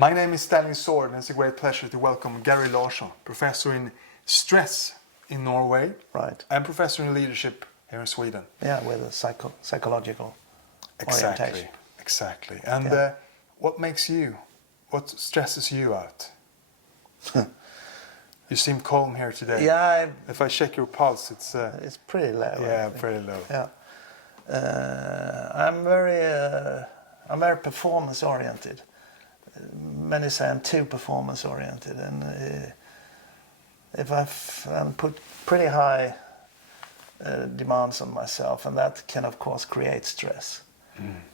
My name is Daniel Swärd, and it's a great pleasure to welcome Gerry Larsson, professor in stress in Norway, Right. and professor in leadership here in Sweden. Yeah, with a psychological orientation. Exactly. And what stresses you out? You seem calm here today. Yeah, If I check your pulse, it's pretty low. yeah, pretty low. Yeah, I'm very performance oriented. Many say I'm too performance oriented, and if I put pretty high demands on myself, and that can of course create stress.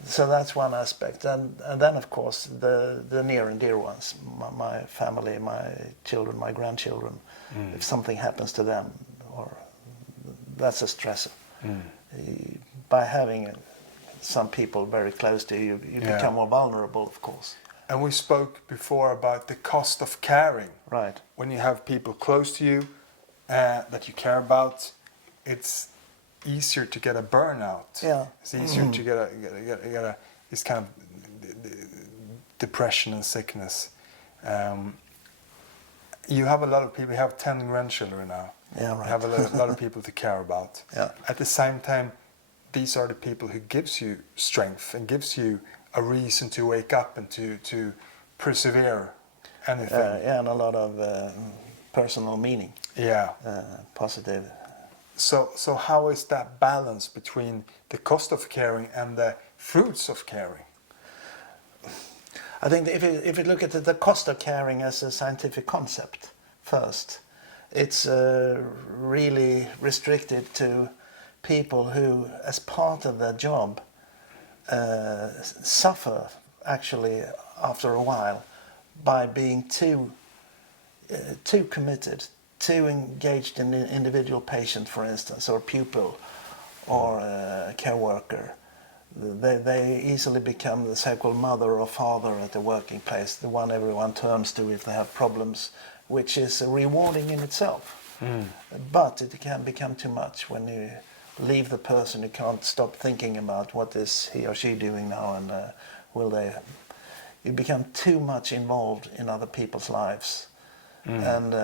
So that's one aspect, and then of course the near and dear ones, my family, my children, my grandchildren. If something happens to them, or that's a stressor. By having some people very close to you, you become more vulnerable, of course. And we spoke before about the cost of caring. Right. When you have people close to you that you care about, it's easier to get a burnout. Yeah. It's easier to get a this kind of depression and sickness. You have a lot of people. You have 10 grandchildren now. Yeah, right. You have a lot of people to care about. Yeah. At the same time, these are the people who gives you strength and gives you a reason to wake up and to persevere anything. And a lot of personal meaning. Yeah. Positive. So how is that balance between the cost of caring and the fruits of caring? I think if you look at the cost of caring as a scientific concept first, it's really restricted to people who, as part of their job, suffer actually after a while by being too committed, too engaged in the individual patient, for instance, or pupil, or a care worker. They easily become the so-called mother or father at the working place, the one everyone turns to if they have problems, which is rewarding in itself. But it can become too much when you leave the person. You can't stop thinking about what is he or she doing now, and you become too much involved in other people's lives. And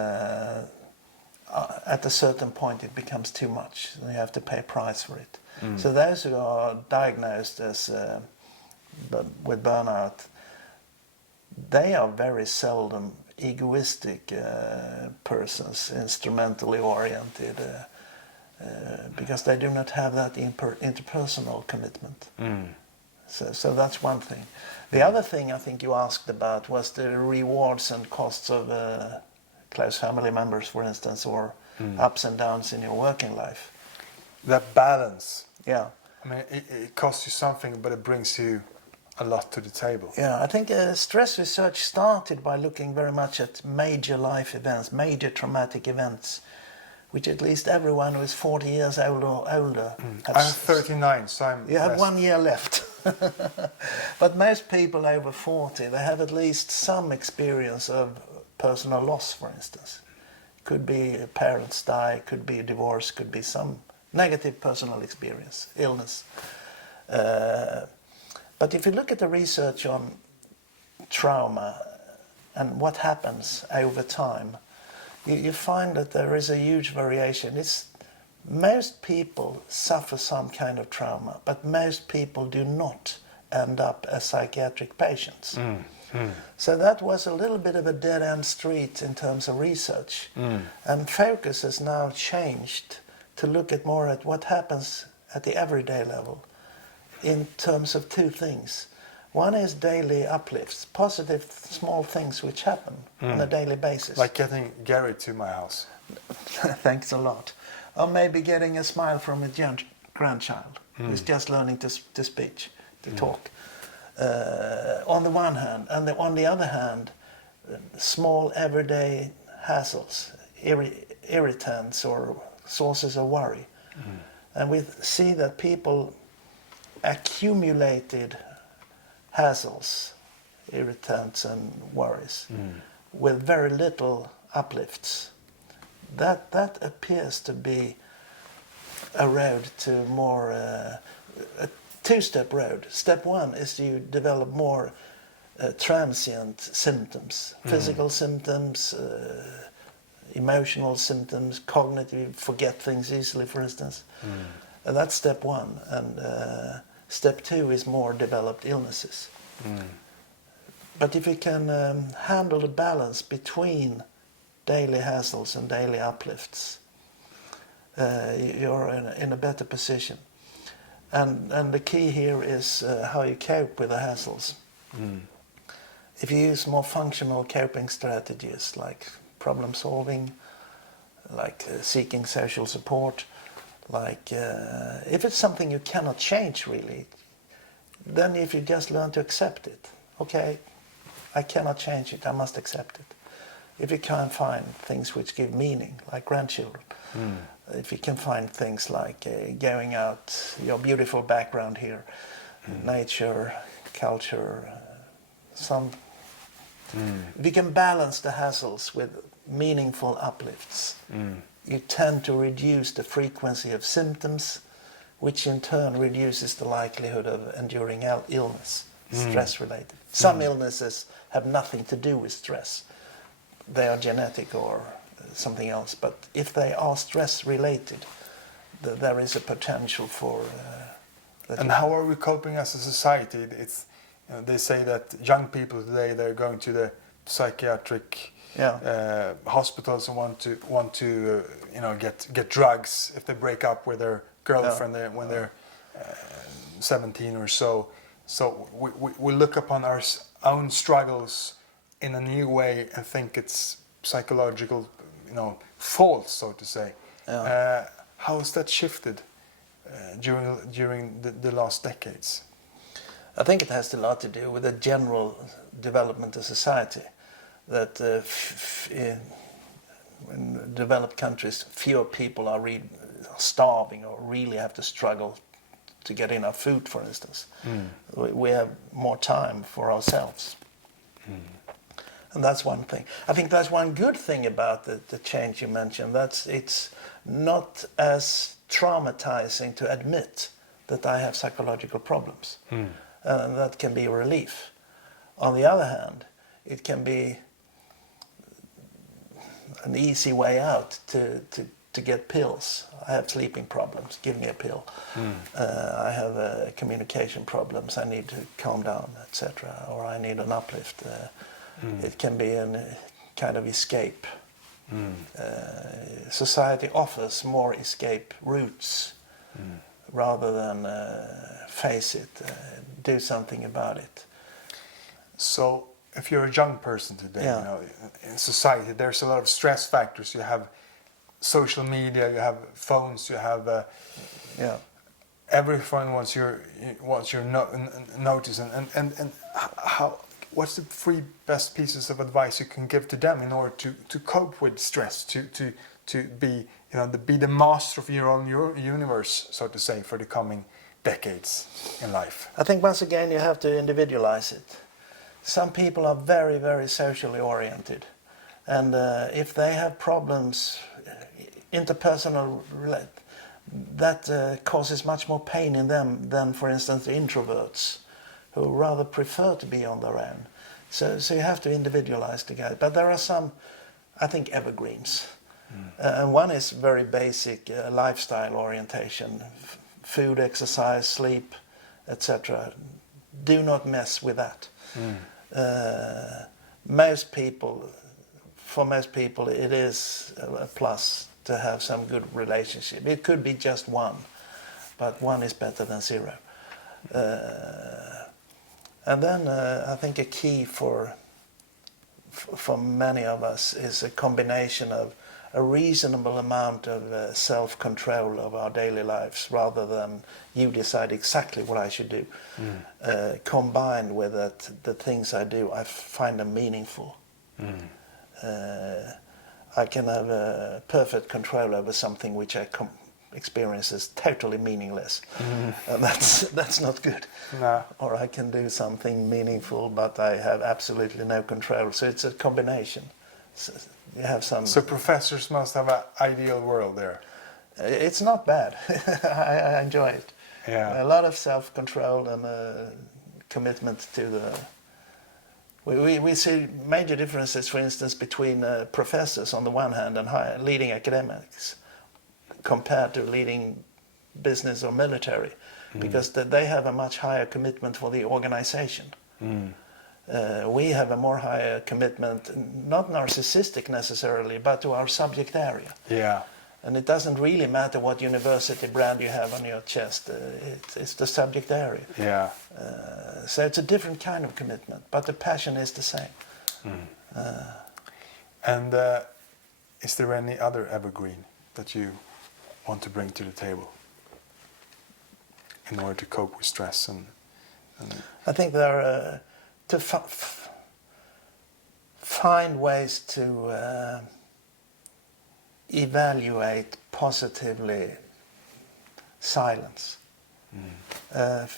at a certain point it becomes too much, and you have to pay a price for it. So those who are diagnosed as with burnout, they are very seldom egoistic persons, instrumentally oriented, because they do not have that interpersonal commitment. So that's one thing. The other thing I think you asked about was the rewards and costs of close family members, for instance, or ups and downs in your working life. That balance. Yeah. I mean, it costs you something, but it brings you a lot to the table. Yeah, I think stress research started by looking very much at major life events, major traumatic events, which at least everyone who is 40 years old or older. I'm 39, so I'm... You have 1 year left. But most people over 40, they have at least some experience of personal loss, for instance. Could be parents die, could be a divorce, could be some negative personal experience, illness. But if you look at the research on trauma and what happens over time, you find that there is a huge variation. Most people suffer some kind of trauma, but most people do not end up as psychiatric patients. So that was a little bit of a dead-end street in terms of research. And focus has now changed to look at more at what happens at the everyday level in terms of two things. One is daily uplifts, positive small things which happen on a daily basis. Like getting Gerry to my house. Thanks a lot. Or maybe getting a smile from a grandchild who's just learning to speak, to talk. On the one hand, and on the other hand, small everyday hassles, irritants or sources of worry. And we see that people accumulated hassles, irritants and worries with very little uplifts. That appears to be a road to more a two-step road. Step one is you develop more transient symptoms, physical symptoms, emotional symptoms, cognitive, forget things easily, for instance. And that's step one. And step two is more developed illnesses. But if you can handle the balance between daily hassles and daily uplifts, you're in a better position. And the key here is how you cope with the hassles. If you use more functional coping strategies like problem solving, like seeking social support, like if it's something you cannot change really, then if you just learn to accept it, okay, I cannot change it, I must accept it. If you can find things which give meaning, like grandchildren, if you can find things like going out, your beautiful background here, nature, culture, if you can balance the hassles with meaningful uplifts, you tend to reduce the frequency of symptoms, which in turn reduces the likelihood of enduring illness, stress-related. Some illnesses have nothing to do with stress. They are genetic or something else, but if they are stress-related, there is a potential for... And how are we coping as a society? It's, they say that young people today, they're going to the psychiatric hospitals and want to get drugs if they break up with their girlfriend when they're 17 or so. So we look upon our own struggles in a new way and think it's psychological, fault, so to say. How has that shifted during the last decades? I think it has a lot to do with the general development of society. That in developed countries, fewer people are starving or really have to struggle to get enough food, for instance. We have more time for ourselves. And that's one thing. I think that's one good thing about the change you mentioned. It's not as traumatizing to admit that I have psychological problems. And that can be a relief. On the other hand, it can be an easy way out to get pills. I have sleeping problems, give me a pill. I have communication problems, I need to calm down, etc. Or I need an uplift. It can be a kind of escape. Society offers more escape routes rather than face it, do something about it. So if you're a young person today, in society, there's a lot of stress factors. You have social media, you have phones, you have everyone wants your notice. And how? What's the 3 best pieces of advice you can give to them in order to cope with stress, to be be the master of your own universe, so to say, for the coming decades in life? I think once again you have to individualize it. Some people are very, very socially oriented, and if they have problems, interpersonal, that causes much more pain in them than, for instance, the introverts, who rather prefer to be on their own. So you have to individualize the guy. But there are some, I think, evergreens. And one is very basic lifestyle orientation, food, exercise, sleep, etc. Do not mess with that. For most people, it is a plus to have some good relationship. It could be just one, but one is better than 0. And then I think a key for many of us is a combination of a reasonable amount of self-control of our daily lives, rather than you decide exactly what I should do, combined with that the things I do, I find them meaningful. I can have perfect control over something which I experience as totally meaningless, and that's not good. No. Or I can do something meaningful, but I have absolutely no control. So it's a combination. So you have some. So professors must have an ideal world there. It's not bad. I enjoy it. Yeah. A lot of self-control and commitment to We see major differences, for instance, between professors on the one hand and leading academics compared to leading business or military, because they have a much higher commitment for the organization. We have a more higher commitment, not narcissistic necessarily, but to our subject area. Yeah. And it doesn't really matter what university brand you have on your chest. It's the subject area. Yeah. So it's a different kind of commitment, but the passion is the same. And is there any other evergreen that you want to bring to the table in order to cope with stress? And I think there are to find ways to evaluate positively silence. in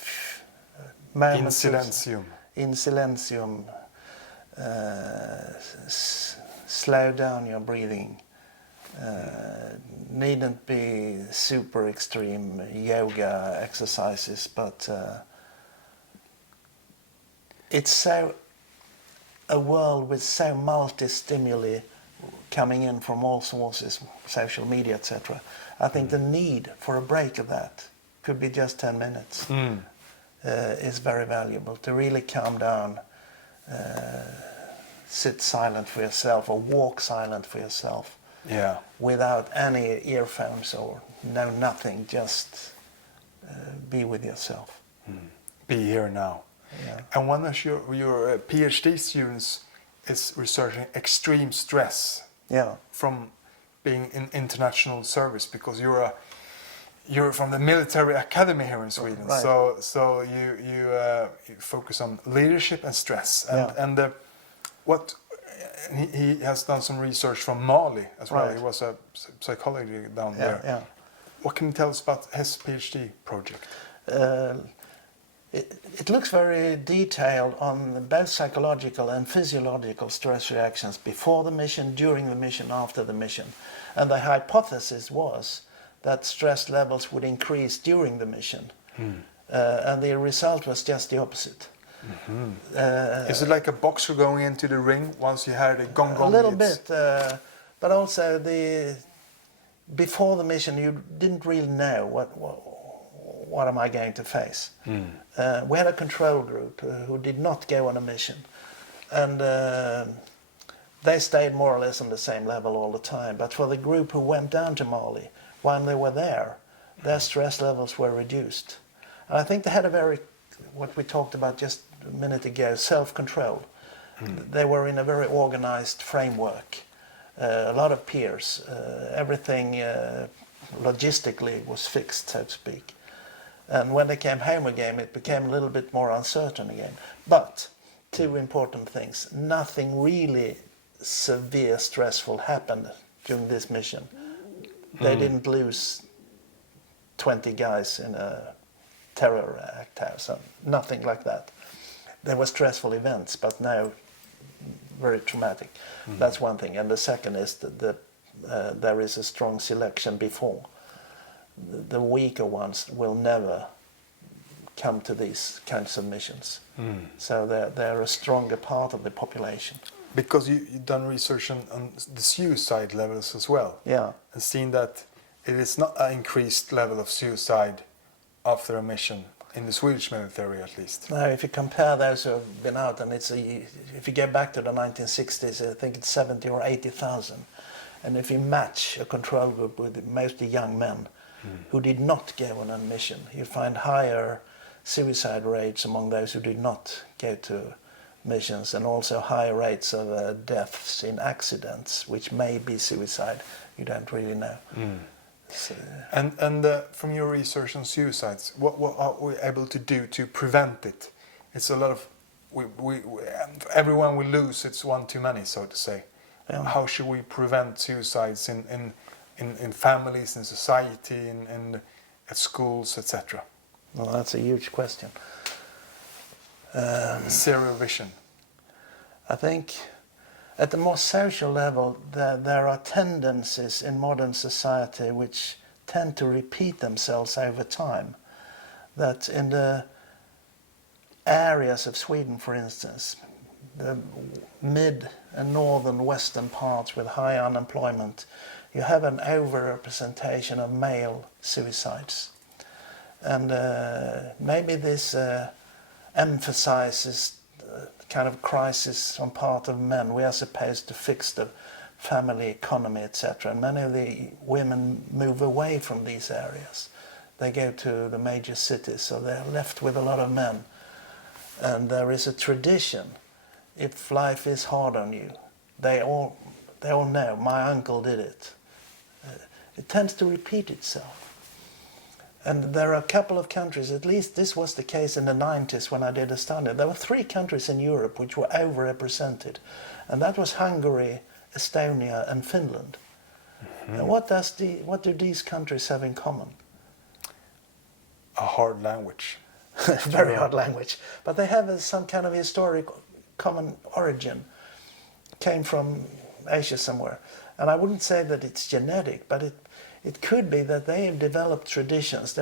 silencium. In silencium. Slow down your breathing. Needn't be super extreme yoga exercises, but it's so a world with so multi-stimuli coming in from all sources, social media, etc. I think the need for a break of that, could be just 10 minutes, is very valuable, to really calm down, sit silent for yourself or walk silent for yourself. Yeah. Without any earphones or nothing, just be with yourself. Be here now. Yeah. And one of your PhD students is researching extreme stress. Yeah. From being in international service, because you're from the military academy here in Sweden. Right. So you focus on leadership and stress. And Yeah. he has done some research from Mali as well. Right. He was a psychology down Yeah, there. yeah. What can you tell us about his PhD project? It looks very detailed on both psychological and physiological stress reactions before the mission, during the mission, after the mission. And the hypothesis was that stress levels would increase during the mission. And the result was just the opposite. Is it like a boxer going into the ring once you heard a gong gong? A little bit, but also before the mission you didn't really know what am I going to face. We had a control group who did not go on a mission, and they stayed more or less on the same level all the time. But for the group who went down to Mali, while they were there, their stress levels were reduced. And I think they had what we talked about just a minute ago, self-control. They were in a very organized framework, a lot of peers, everything logistically was fixed, so to speak. And when they came home again, it became a little bit more uncertain again. But two important things: nothing really severe stressful happened during this mission. They didn't lose 20 guys in a terror act house, nothing like that. There were stressful events, but no very traumatic. That's one thing. And the second is that there is a strong selection before. The weaker ones will never come to these kinds of missions. So they're a stronger part of the population. Because you've done research on the suicide levels as well. Yeah. And seen that it is not an increased level of suicide after a mission, in the Swedish military at least. Now, if you compare those who have been out, and if you go back to the 1960s, I think it's 70 or 80,000. And if you match a control group with mostly young men who did not go on a mission, you find higher suicide rates among those who did not go to missions, and also higher rates of deaths in accidents, which may be suicide. You don't really know. So, and from your research on suicides, what are we able to do to prevent it? It's a lot of everyone we lose. It's one too many, so to say. Yeah. How should we prevent suicides in families, in society, in at schools, etc.? Well, that's a huge question. Zero vision. I think at the more social level, there are tendencies in modern society which tend to repeat themselves over time. That in the areas of Sweden, for instance, the mid and northern western parts with high unemployment, you have an overrepresentation of male suicides. And maybe this emphasizes kind of crisis on part of men. We are supposed to fix the family economy, etc. And many of the women move away from these areas. They go to the major cities, so they're left with a lot of men. And there is a tradition. If life is hard on you, they all know, my uncle did it. It tends to repeat itself. And there are a couple of countries, at least this was the case in the 90s when I did a study. There were 3 countries in Europe which were overrepresented. And that was Hungary, Estonia and Finland. Mm-hmm. And what do these countries have in common? A hard language. Very hard language. But they have some kind of historic common origin. Came from Asia somewhere. And I wouldn't say that it's genetic, but it could be that they have developed traditions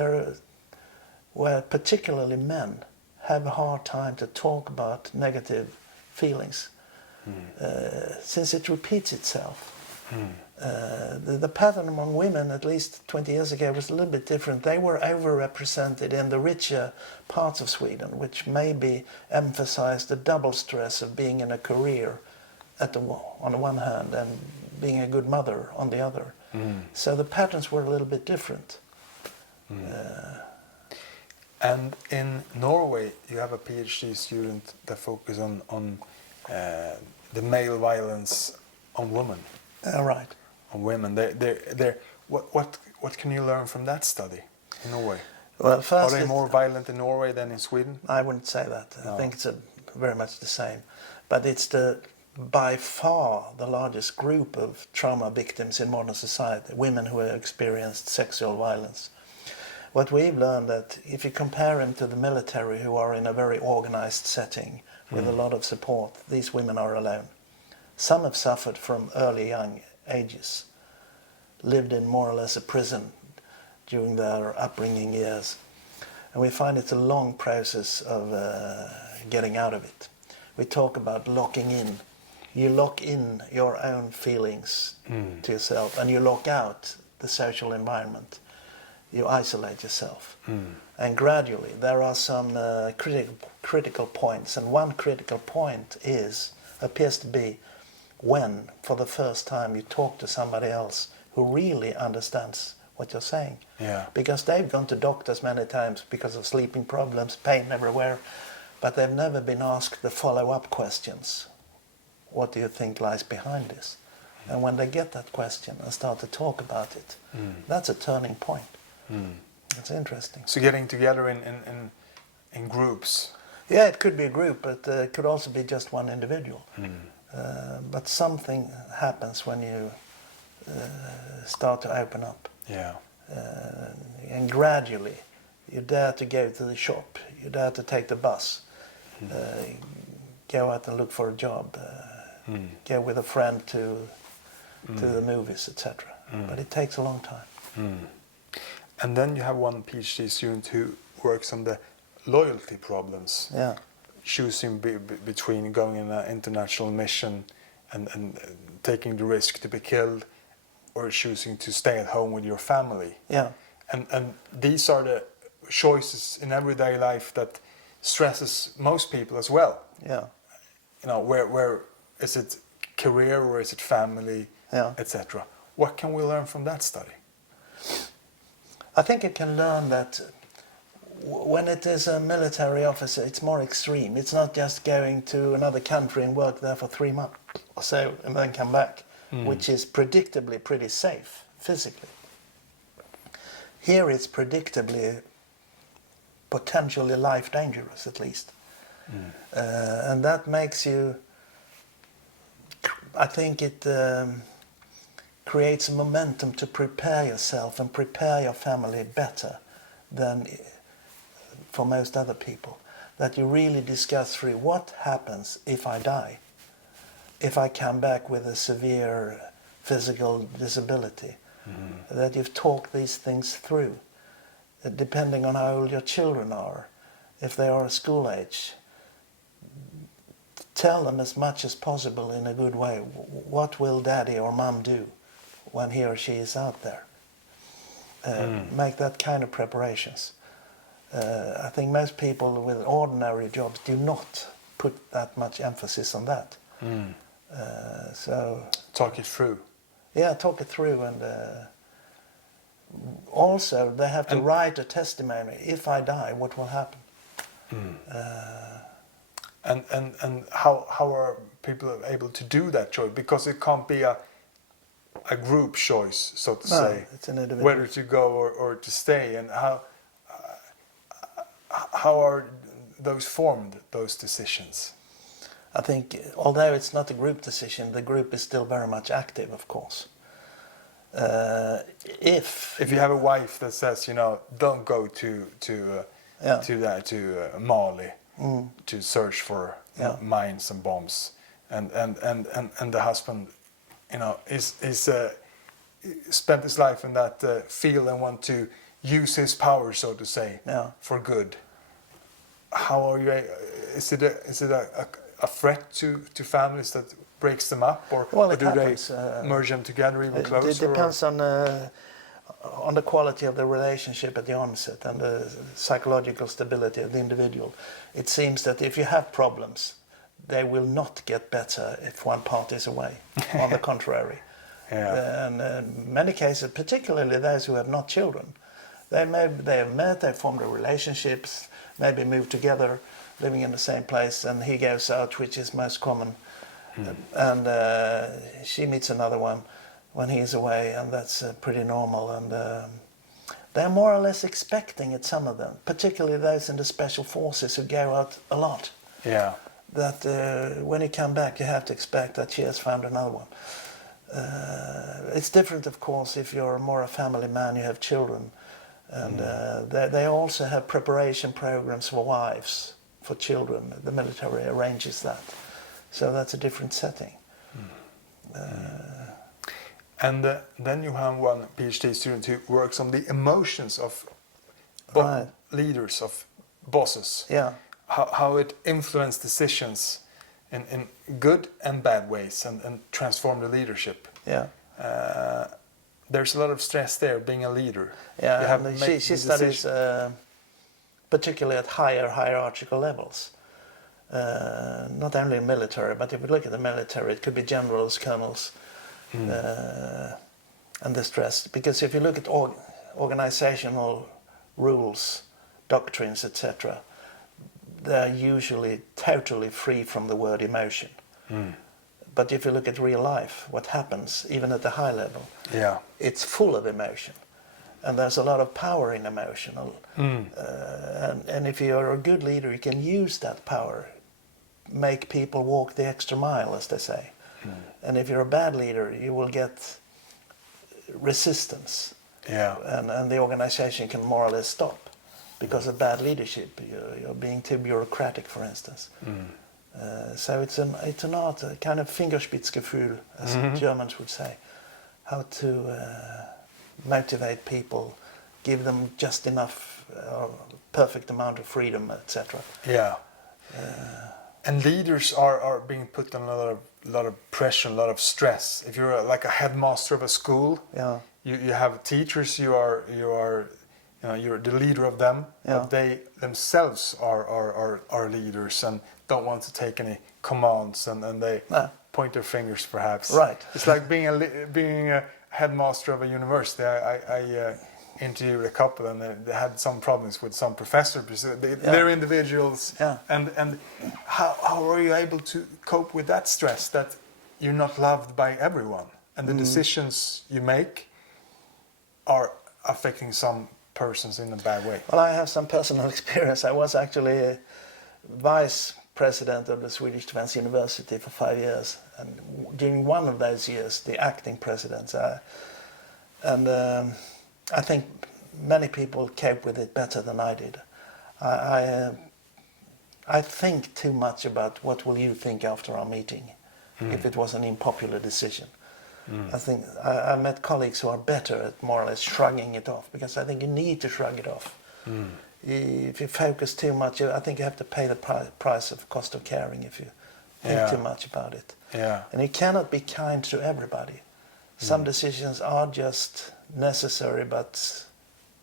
where particularly men have a hard time to talk about negative feelings, since it repeats itself. The pattern among women, at least 20 years ago, was a little bit different. They were overrepresented in the richer parts of Sweden, which maybe emphasized the double stress of being in a career on the one hand and being a good mother on the other. So the patterns were a little bit different. And in Norway, you have a PhD student that focuses on the male violence on women. Right. On women. What can you learn from that study in Norway? Well, first, are they more violent in Norway than in Sweden? I wouldn't say that. No. I think it's very much the same. But it's by far the largest group of trauma victims in modern society, women who have experienced sexual violence. What we've learned that if you compare them to the military, who are in a very organized setting with a lot of support, these women are alone. Some have suffered from early young ages, lived in more or less a prison during their upbringing years. And we find it's a long process of getting out of it. We talk about locking in. You lock in your own feelings to yourself, and you lock out the social environment. You isolate yourself. And gradually there are some critical points, and one critical point appears to be when, for the first time, you talk to somebody else who really understands what you're saying. Yeah. Because they've gone to doctors many times because of sleeping problems, pain everywhere, but they've never been asked the follow-up questions. What do you think lies behind this? And when they get that question and start to talk about it, that's a turning point. It's interesting. So getting together in groups. Yeah, it could be a group, but it could also be just one individual. But something happens when you start to open up. Yeah. And gradually, you dare to go to the shop, you dare to take the bus, go out and look for a job, go with a friend to the movies, etc. But it takes a long time. And then you have one PhD student who works on the loyalty problems. Yeah. Choosing between going in an international mission and taking the risk to be killed, or choosing to stay at home with your family. Yeah. And these are the choices in everyday life that stresses most people as well. Yeah. You know, where is it career or is it family, etc. What can we learn from that study? I think you can learn that when it is a military officer, it's more extreme. It's not just going to another country and work there for 3 months or so and then come back, which is predictably pretty safe physically. Here it's predictably potentially life dangerous, at least. And that makes you, I think it creates a momentum to prepare yourself and prepare your family better than for most other people. That you really discuss through what happens if I die, if I come back with a severe physical disability. That you've talked these things through, depending on how old your children are, if they are school age. tell them as much as possible in a good way. What will daddy or mom do when he or she is out there? Make that kind of preparations. I think most people with ordinary jobs do not put that much emphasis on that. So talk it through. Yeah, talk it through, and also they have to write a testimony. If I die, what will happen? And how are people able to do that choice? Because it can't be a group choice, so to say. It's an individual. Whether to go or to stay, and how are those formed, those decisions? I think, although it's not a group decision, the group is still very much active, of course. If you have a wife that says, don't go to Mali to search for mines and bombs, and the husband, is spent his life in that field and want to use his power, so to say, for good. How are you? Is it a threat to families that breaks them up, or do happens, they merge them together even closer? It depends on the quality of the relationship at the onset and the psychological stability of the individual. It seems that if you have problems, they will not get better if one party is away. On the contrary. And in many cases, particularly those who have not children, they have met, they formed relationships, maybe moved together, living in the same place, and he goes out, which is most common, and she meets another one when he's away, and that's pretty normal. And they're more or less expecting it, some of them, particularly those in the special forces who go out a lot. Yeah. That when you come back, you have to expect that she has found another one. It's different, of course, if you're more a family man, you have children. And they also have preparation programs for wives, for children. The military arranges that. So that's a different setting. And then you have one PhD student who works on the emotions of leaders, of bosses. Yeah. How it influences decisions in good and bad ways, and transform the leadership. Yeah. There's a lot of stress there, being a leader. Yeah, she studies particularly at higher hierarchical levels. Not only in military, but if you look at the military, it could be generals, colonels, and the stress. Because if you look at organizational rules, doctrines, etc., they're usually totally free from the word emotion. But if you look at real life, what happens, even at the high level, it's full of emotion. And there's a lot of power in emotion. And if you're a good leader, you can use that power, make people walk the extra mile, as they say. And if you're a bad leader, you will get resistance. And the organization can more or less stop because of bad leadership. You're being too bureaucratic, for instance. So it's an art, a kind of Fingerspitzgefühl, as Germans would say, how to motivate people, give them just enough, perfect amount of freedom, etc. And leaders are being put on a lot of pressure, a lot of stress. If you're like a headmaster of a school, you have teachers. You're the leader of them, but they themselves are leaders and don't want to take any commands, and they point their fingers, perhaps. Right. It's like being a headmaster of a university. I interviewed a couple, and they had some problems with some professors. They're individuals, and how are you able to cope with that stress, that you're not loved by everyone, and the decisions you make are affecting some persons in a bad way? Well, I have some personal experience. I was actually a vice president of the Swedish Defence University for 5 years, and during one of those years, the acting president. I think many people cope with it better than I did. I think too much about what will you think after our meeting, if it was an unpopular decision. I think I met colleagues who are better at more or less shrugging it off, because I think you need to shrug it off. If you focus too much, I think you have to pay the price of cost of caring if you think too much about it. And you cannot be kind to everybody. Some decisions are just necessary but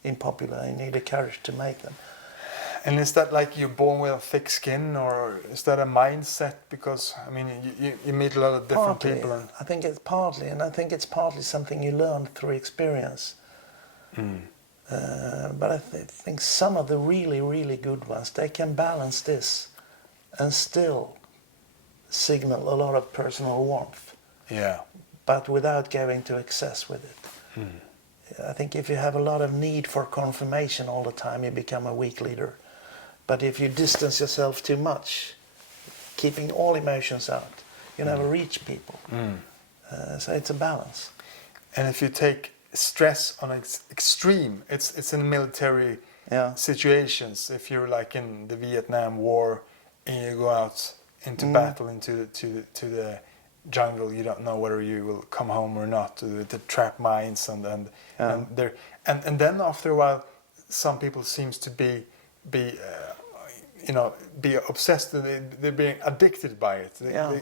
unpopular. You need the courage to make them. And is that like you're born with a thick skin, or is that a mindset? Because I mean, you meet a lot of different people. And I think it's partly, and I think it's partly something you learn through experience. But I think some of the really, really good ones, they can balance this and still signal a lot of personal warmth. But without going to excess with it. I think if you have a lot of need for confirmation all the time, you become a weak leader. But if you distance yourself too much, keeping all emotions out, you never reach people. So it's a balance. And if you take stress on extreme, it's in military situations. If you're like in the Vietnam War and you go out into battle, into the jungle, you don't know whether you will come home or not. The trap mines and then after a while, some people seems to be obsessed. They're being addicted by it.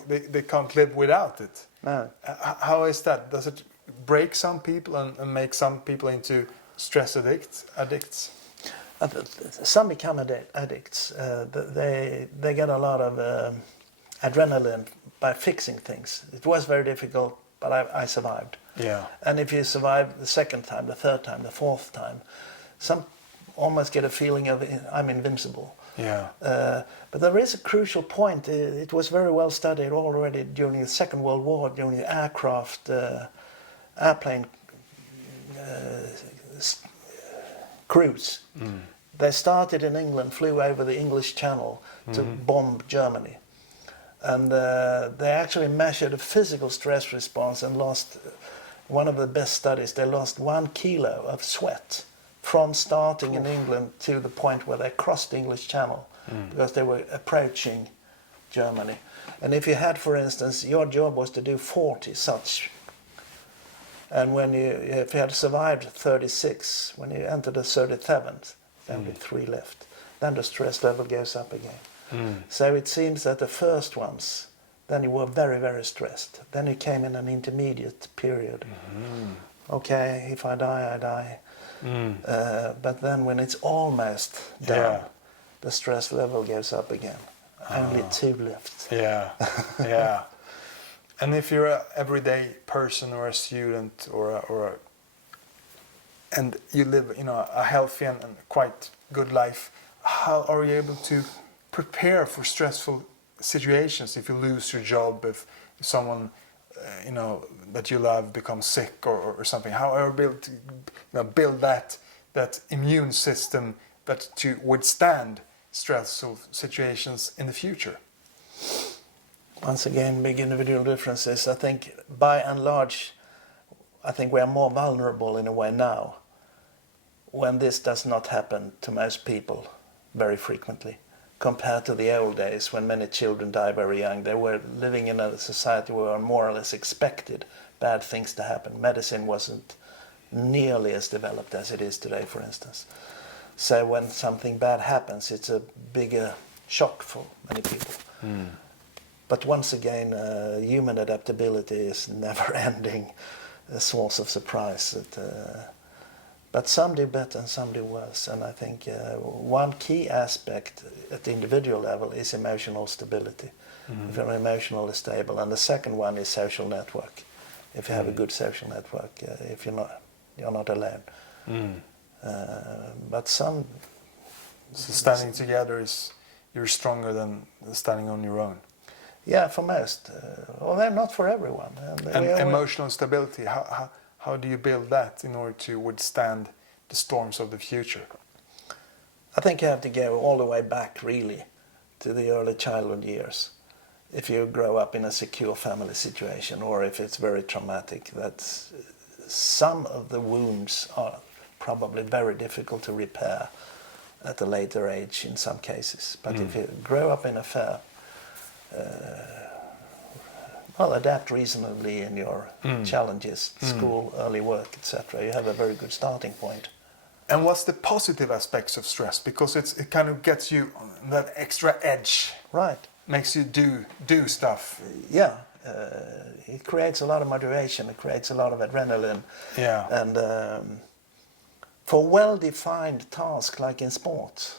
They can't live without it. No. How is that? Does it break some people and make some people into stress addicts? Some become addicts. They get a lot of adrenaline by fixing things. It was very difficult, but I survived. And if you survive the second time, the third time, the fourth time, some almost get a feeling of I'm invincible. But there is a crucial point. It was very well studied already during the Second World War, during the airplane cruise. They started in England, flew over the English Channel to bomb Germany. And they actually measured a physical stress response and lost, one of the best studies, they lost 1 kilo of sweat from starting in England to the point where they crossed the English Channel because they were approaching Germany. And if you had, for instance, your job was to do 40 such, and if you had survived 36, when you entered the 37th, there would be 3 left. Then the stress level goes up again. So it seems that the first ones, then you were very, very stressed. Then you came in an intermediate period. Okay, if I die, I die. But then when it's almost done, the stress level goes up again. Only 2 left. And if you're an everyday person or a student and you live a healthy and quite good life, how are you able to prepare for stressful situations? If you lose your job, if someone that you love becomes sick or something, how are you able to build that immune system to withstand stressful situations in the future? Once again, big individual differences. I think by and large, I think we are more vulnerable in a way now when this does not happen to most people very frequently, compared to the old days when many children die very young. They were living in a society where more or less expected bad things to happen. Medicine wasn't nearly as developed as it is today, for instance. So when something bad happens, it's a bigger shock for many people. But once again, human adaptability is never-ending source of surprise. But some do better and some do worse. And I think one key aspect at the individual level is emotional stability. If you're emotionally stable. And the second one is social network. If you have a good social network, if you're not alone. But some... So standing together you're stronger than standing on your own. Yeah, for most. Although not for everyone. And emotional stability, how do you build that in order to withstand the storms of the future? I think you have to go all the way back, really, to the early childhood years. If you grow up in a secure family situation, or if it's very traumatic, that some of the wounds are probably very difficult to repair at a later age in some cases. But if you grow up in a fair, adapt reasonably in your challenges, school, early work, etc. You have a very good starting point. And what's the positive aspects of stress? Because it kind of gets you on that extra edge. Right. makes you do stuff. Yeah, it creates a lot of motivation. It creates a lot of adrenaline. Yeah. And for well-defined tasks like in sports,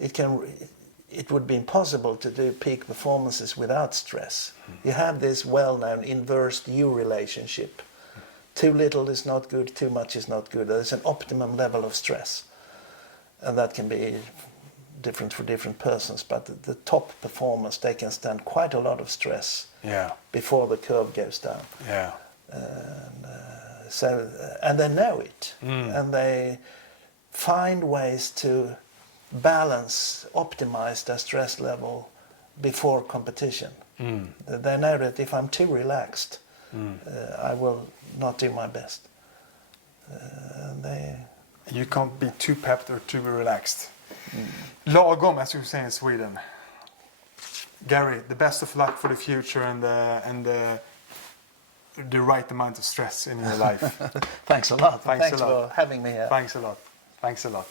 it would be impossible to do peak performances without stress. You have this well-known inverse U relationship. Too little is not good, too much is not good. There's an optimum level of stress. And that can be different for different persons, but the top performers, they can stand quite a lot of stress before the curve goes down. Yeah. And they know it, and they find ways to balance, optimize their stress level before competition. They know that if I'm too relaxed, I will not do my best. You can't be too pepped or too relaxed. Lagom, as you say in Sweden. Gerry, the best of luck for the future and the right amount of stress in your life. Thanks a lot. Thanks for having me here. Thanks a lot.